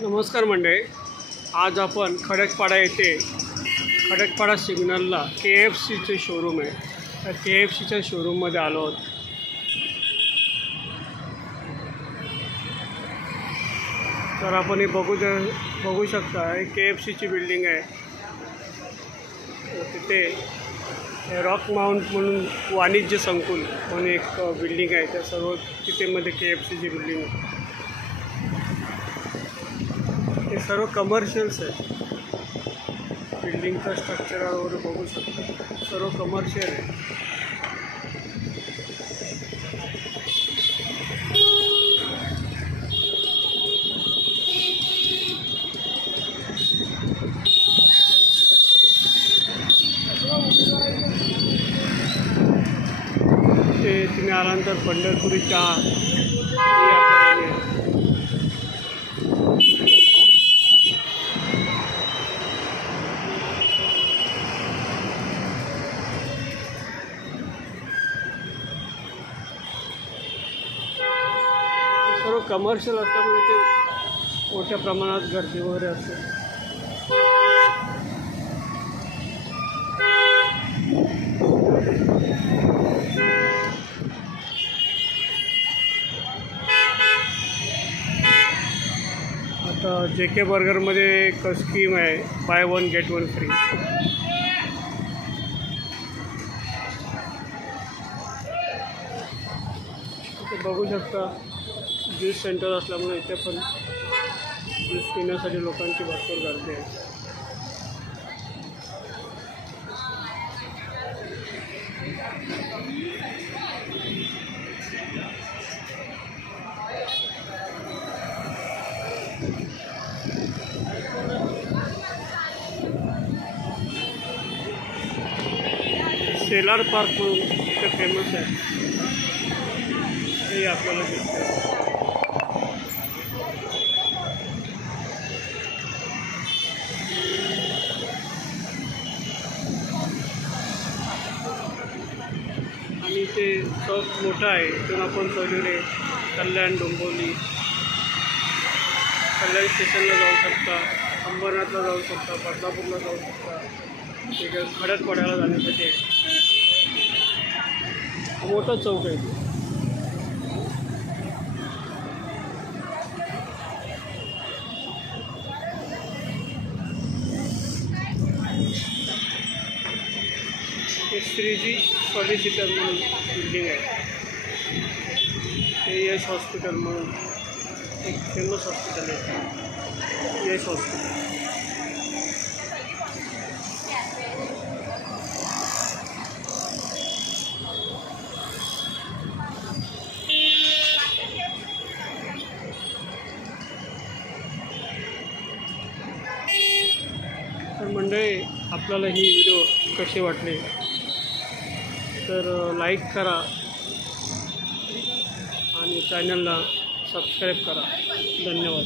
नमस्कार मंडळी, आज आपण खडकपाडा येथे खडकपाडा सिग्नलला KFCचे शोरूम आहे. त्या KFCच्या शोरूममध्ये आलो आहोत. तर आपण हे बघू शकता, हे KFCची बिल्डिंग आहे. तिथे रॉक माउंट म्हणून वाणिज्य संकुल म्हणून एक बिल्डिंग आहे. त्या सर्व तिथे मध्ये KFCची बिल्डिंग आहे. हे सर्व कमर्शियल्स आहे. बिल्डिंगचं स्ट्रक्चर वगैरे बघू शकता, सर्व कमर्शियल आहे. ते तुम्ही आल्यानंतर पंढरपुरी चहा सर्व कमर्शियल असल्यामुळे ते मोठ्या प्रमाणात गर्दी वगैरे असते. आता JK बर्गरमध्ये एक स्कीम आहे, बाय 1 गेट 1 फ्री. इथे बघू शकता, ज्यूस सेंटर असल्यामुळे इथे पण ज्यूस पिण्यासाठी लोकांची भरपूर गर्दी आहे. सेलार पार्क म्हणून इथे फेमस आहे, हे आपल्याला दिसतं. आणि ते चौक मोठा आहे, इथून आपण सगळे कल्याण, डोंबिवली, कल्याण स्टेशनला जाऊ शकता, अंबरनाथला जाऊ शकता, बदलापूरला जाऊ शकता. तिकडे खडकपाड्याला जाण्यासाठी मोठा चौक आहे. हे श्रीजी सॉलिसिटर म्हणून बिल्डिंग आहे. हे यश हॉस्पिटल म्हणून एक फेमस हॉस्पिटल आहे, यश हॉस्पिटल. तर मंडळी, आपल्याला ही व्हिडिओ कसे वाटले तर लाईक करा आणि चॅनलला सबस्क्राईब करा. धन्यवाद.